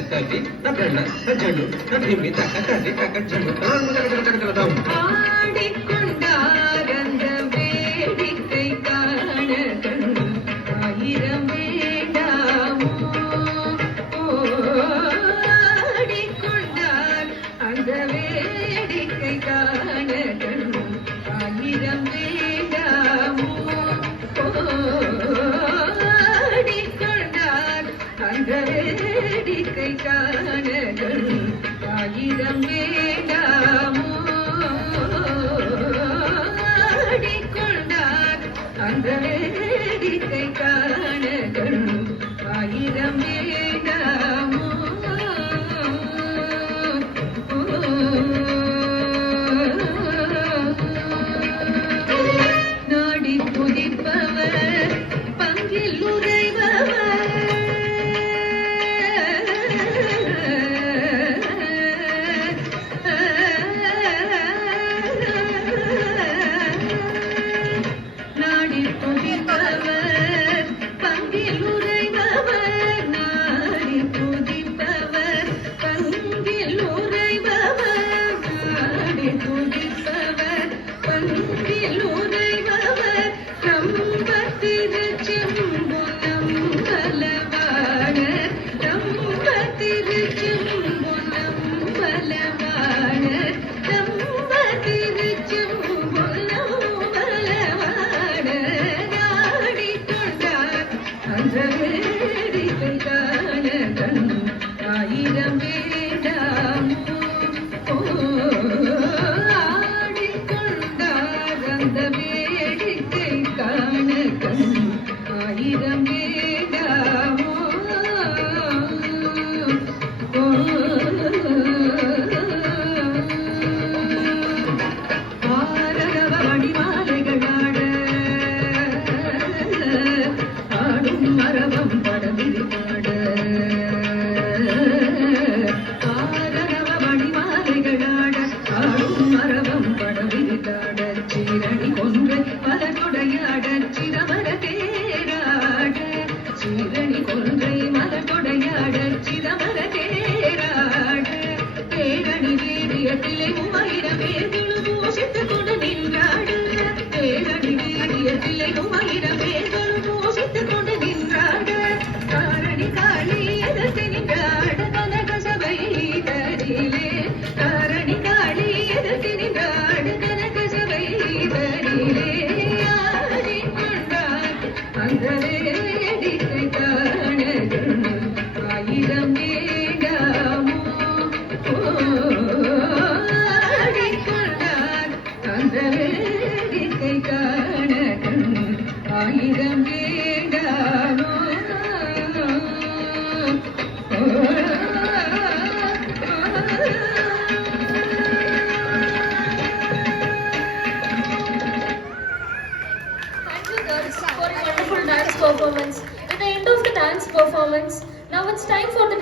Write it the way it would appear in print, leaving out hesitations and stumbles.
తక్కది తగ్గడ తజ్జడు తగ్గిమి తక్కది తగ్గడు తగ్గడం ஆடிக்கொண்டாரந்த வேடிக்கை காண கண்டு ஆயிரம் வேண்டாமோ ஆடிக்கொண்டார் அந்த வேடிக்கை காண கண்டு ஆயிரம் வேண்டாமோ ஆடிக்கொண்டார் அந்த வேடிக்கை காண கண்டு ஆயிரம் வேண்டாமோ அந்த வேடிக்கை காண கண்டு ஆயிரம் வேண்டாமோ நாடி குதிப்பவர் பங்கில் உறைபவர் நாடி குதிப்பவர் பங்கில் உறைபவர் நாடி குதிப்பவர் பங்கில் உறைபவர் நாடி குதிப்பவர் பங்கில் உறைபவர் கம்பத்திருச்செம்புனம் பலவாணர் கம்பத்திருச்செம்புனம் பலவாணர் அந்த வேடிக்கை காண கண்டு ஆயிரம் வேண்டாமோ ஆடிக்கொண்டார் அந்த வேடிக்கை காண கண்டு ஆயிரம் வேண்டாமோ ஆரரவ மணிமாலைகளாட மரபம் படவிருப்பாட ஆரரவ மணிமாலைகளாட ஆடும் மரபம் படவிருத்தாட சீரணி கொன்று பல கொடையாட சிரமர தேராட சீரணி கொன்றை மல கொடையாட சிரமர தேராட தேரணி வீரியத்திலே 3000 பேர்களும் பூசித்துக் கொண்டு நின்றாட தேரணி வீரியத்திலே 3000 பேர்களும் பூசித்துக் கொண்டு நின்றாட காரணி காளி எதிர்த்து நின்றாட கனக சபை தரிலே காரணி காளி எதிர்த்து நின்றாட கனக சபை தரிலே ஆடிக்கொண்டார் அந்த வேடிக்கை காண கண்டு ஆயிரம் வேண்டாமோ ஆடிக்கொண்டார் அந்த வேடிக்கை காண கண்டு ஆயிரம் வேண்டாமோ Thank you girls for a wonderful dance performance. At the end of the dance performance, now it's time for the